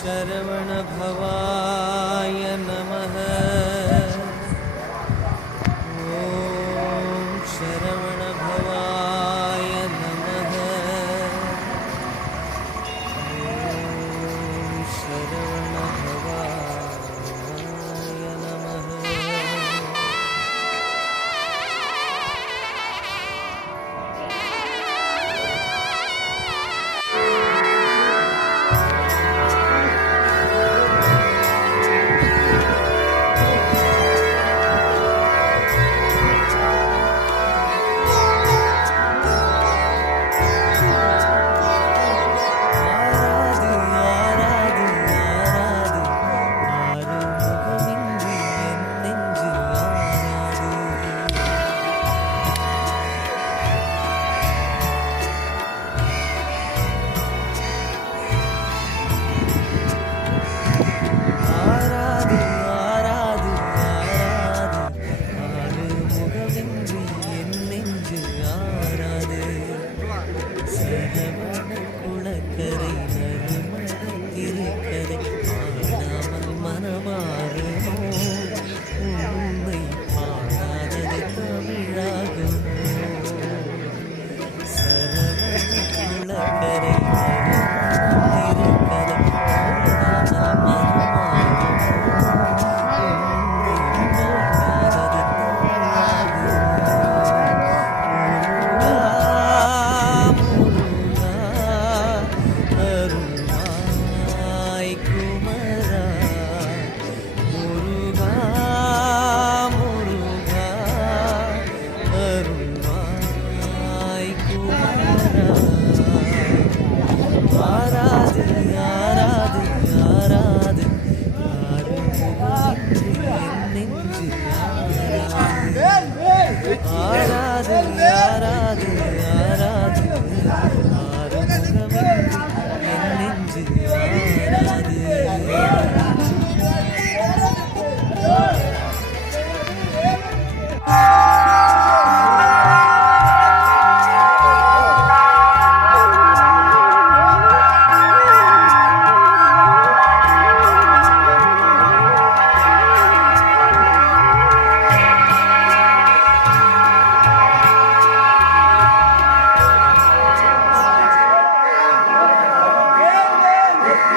शरवणभवाय नमः என்று என் நெஞ்சு ஆ lado.